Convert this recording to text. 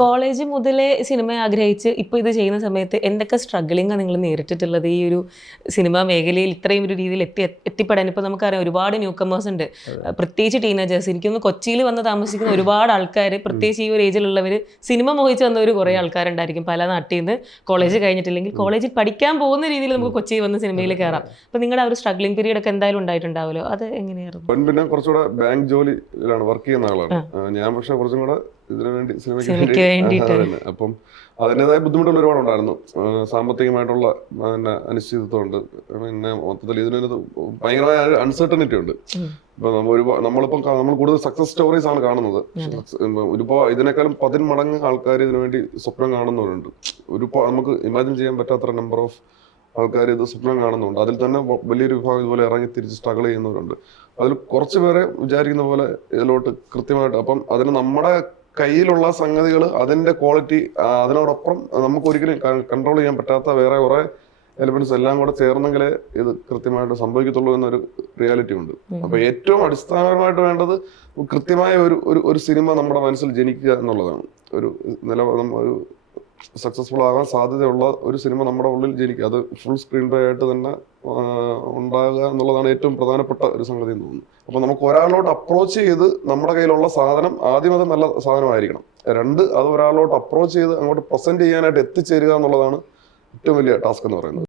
College മുതലേ cinema ആഗ്രഹിച്ച് ഇപ്പോൾ ഇത് ചെയ്യുന്ന സമയത്ത് എന്തൊക്കെ സ്ട്രഗിളിംഗാണ് നിങ്ങൾ നേരിട്ടിട്ടുള്ളത് ഈ ഒരു സിനിമാ മേഖലയിൽ ഇത്രയും ഒരു രീതിയിൽ എത്തിപ്പെടാൻ? ഇപ്പോൾ നമുക്കറിയാം ഒരുപാട് ന്യൂ കമേഴ്സ് ഉണ്ട്, പ്രത്യേകിച്ച് ടീനേജേഴ്സ്. എനിക്കൊന്ന് കൊച്ചിയിൽ വന്ന് താമസിക്കുന്ന ഒരുപാട് ആൾക്കാർ, പ്രത്യേകിച്ച് ഈ ഒരു ഏജിലുള്ളവർ, സിനിമ മോഹിച്ച് വന്നവർ കുറേ ആൾക്കാരുണ്ടായിരിക്കും പല നാട്ടിൽ നിന്ന്. കോളേജ് കഴിഞ്ഞിട്ടില്ലെങ്കിൽ കോളേജിൽ പഠിക്കാൻ പോകുന്ന രീതിയിൽ നമുക്ക് കൊച്ചിയിൽ വന്ന് സിനിമയിൽ കയറാം. അപ്പോൾ നിങ്ങളുടെ ആ ഒരു സ്ട്രഗ്ലിംഗ് പീരീഡ് ഒക്കെ എന്തായാലും ഉണ്ടായിട്ടുണ്ടാവുമല്ലോ, അത് എങ്ങനെയായിരുന്നു? പിന്നെ കുറച്ചുകൂടെ ബാങ്ക് ജോലിയിലാണ് വർക്ക് ചെയ്യുന്ന ആളാണ് ഞാൻ. പക്ഷെ കുറച്ചും കൂടെ ഇതിനു വേണ്ടി സിനിമയ്ക്ക് വേണ്ടിയിട്ട് അപ്പം അതിൻ്റെതായ ബുദ്ധിമുട്ടുകൾ ഒരുപാട് ഉണ്ടായിരുന്നു. സാമ്പത്തികമായിട്ടുള്ള പിന്നെ അനിശ്ചിതത്വം ഉണ്ട്. പിന്നെ മൊത്തത്തിൽ ഇതിനൊരു ഭയങ്കരമായ അൺസർട്ടനിറ്റി ഉണ്ട്. ഇപ്പൊ നമ്മൾ കൂടുതൽ സക്സസ് സ്റ്റോറീസ് ആണ് കാണുന്നത്. ഒരുപാട് ഇതിനേക്കാളും 10 മടങ്ങ് ആൾക്കാർ ഇതിനു വേണ്ടി സ്വപ്നം കാണുന്നവരുണ്ട്. നമുക്ക് ഇമാജിൻ ചെയ്യാൻ പറ്റാത്ത നമ്പർ ഓഫ് ആൾക്കാർ ഇത് സ്വപ്നം കാണുന്നുണ്ട്. അതിൽ തന്നെ വലിയൊരു വിഭാഗം ഇതുപോലെ ഇറങ്ങി തിരിച്ച് സ്ട്രഗിൾ ചെയ്യുന്നവരുണ്ട്. അതിൽ കുറച്ച് പേരെ വിചാരിക്കുന്ന പോലെ ഇതിലോട്ട് കൃത്യമായിട്ട്, അപ്പം അതിന് നമ്മുടെ കയ്യിലുള്ള സംഗതികൾ, അതിന്റെ ക്വാളിറ്റി, അതിനോടൊപ്പം നമുക്ക് ഒരിക്കലും കൺട്രോൾ ചെയ്യാൻ പറ്റാത്ത വേറെ കുറെ എലിമെന്റ്സ് എല്ലാം കൂടെ ചേർന്നെങ്കിലേ ഇത് കൃത്യമായിട്ട് സംഭവിക്കത്തുള്ളൂ എന്നൊരു റിയാലിറ്റി ഉണ്ട്. അപ്പൊ ഏറ്റവും അടിസ്ഥാനപരമായിട്ട് വേണ്ടത് കൃത്യമായ ഒരു സിനിമ നമ്മുടെ മനസ്സിൽ ജനിക്കുക എന്നുള്ളതാണ്. ഒരു ഒരു സക്സസ്ഫുൾ ആകാൻ സാധ്യതയുള്ള ഒരു സിനിമ നമ്മുടെ ഉള്ളിൽ ജനിക്കുക, അത് ഫുൾ സ്ക്രീൻ പ്ലേ ആയിട്ട് തന്നെ ഉണ്ടാകുക എന്നുള്ളതാണ് ഏറ്റവും പ്രധാനപ്പെട്ട ഒരു സംഗതി എന്ന് തോന്നുന്നു. അപ്പൊ നമുക്ക് ഒരാളോട്ട് അപ്രോച്ച് ചെയ്ത് നമ്മുടെ കയ്യിലുള്ള സാധനം ആദ്യം അത് നല്ല സാധനമായിരിക്കണം. 2, അത് ഒരാളോട്ട് അപ്രോച്ച് ചെയ്ത് അങ്ങോട്ട് പ്രസന്റ് ചെയ്യാനായിട്ട് എത്തിച്ചേരുക എന്നുള്ളതാണ് ഏറ്റവും വലിയ ടാസ്ക് എന്ന് പറയുന്നത്.